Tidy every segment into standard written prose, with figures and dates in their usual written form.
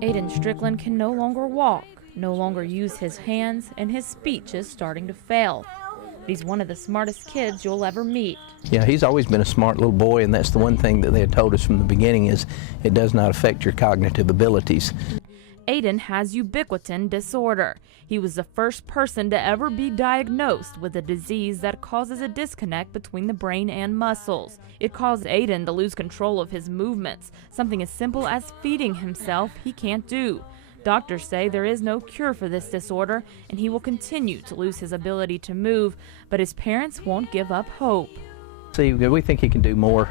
Aiden Strickland can no longer walk, no longer use his hands, and his speech is starting to fail. But he's one of the smartest kids you'll ever meet. Yeah, he's always been a smart little boy, and that's the one thing that they had told us from the beginning is it does not affect your cognitive abilities. Aiden has ubiquitin disorder. He was the first person to ever be diagnosed with a disease that causes a disconnect between the brain and muscles. It caused Aiden to lose control of his movements, something as simple as feeding himself he can't do. Doctors say there is no cure for this disorder, and he will continue to lose his ability to move, but his parents won't give up hope. See, we think he can do more.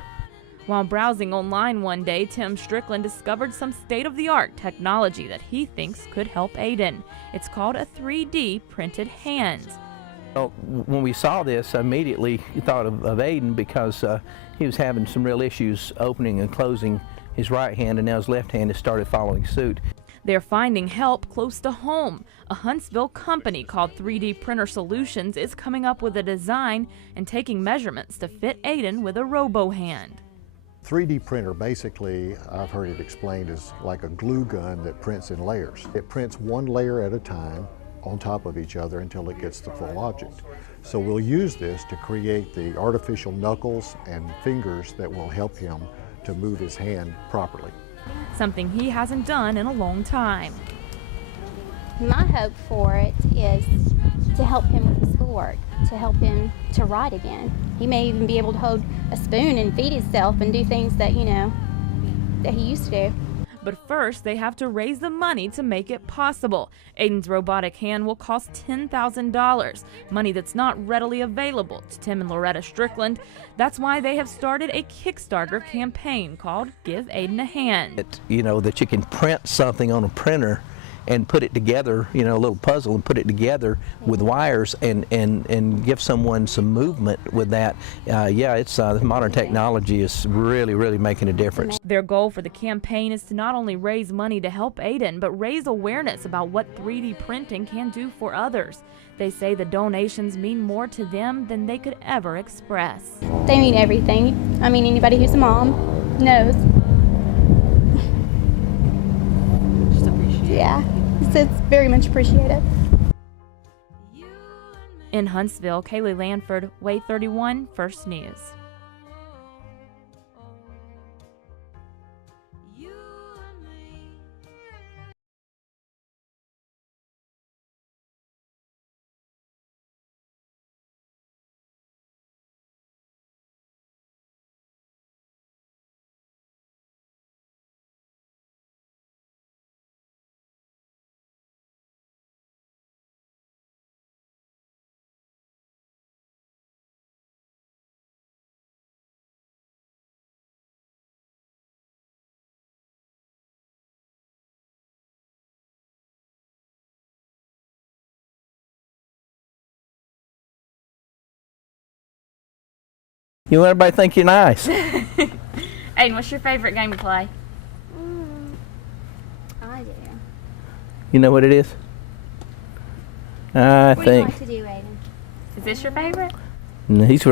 While browsing online one day, Tim Strickland discovered some state-of-the-art technology that he thinks could help Aiden. It's called a 3D printed hand. Well, when we saw this, I immediately thought of Aiden because he was having some real issues opening and closing his right hand, and now his left hand has started following suit. They're finding help close to home. A Huntsville company called 3D Printer Solutions is coming up with a design and taking measurements to fit Aiden with a robo-hand. 3D printer, basically, I've heard it explained as like a glue gun that prints in layers. It prints one layer at a time on top of each other until it gets the full object. So we'll use this to create the artificial knuckles and fingers that will help him to move his hand properly. Something he hasn't done in a long time. My hope for it is to help him with his schoolwork, to help him to write again. He may even be able to hold a spoon and feed himself and do things that, that he used to do. But first, they have to raise the money to make it possible. Aiden's robotic hand will cost $10,000, money that's not readily available to Tim and Loretta Strickland. That's why they have started a Kickstarter campaign called Give Aiden a Hand. That you can print something on a printer and put it together, a little puzzle, and put it together with wires and give someone some movement with that. It's modern technology is really making a difference. Their goal for the campaign is to not only raise money to help Aiden, but raise awareness about what 3D printing can do for others. They say the donations mean more to them than they could ever express. They mean everything. I mean, anybody who's a mom knows. Yeah, it's very much appreciated. In Huntsville, Kaylee Lanford, Way 31, First News. You want everybody to think you're nice. Aiden, what's your favorite game to play? I do. You know what it is? I What think. do you like to do, Aiden? Is this your favorite? He's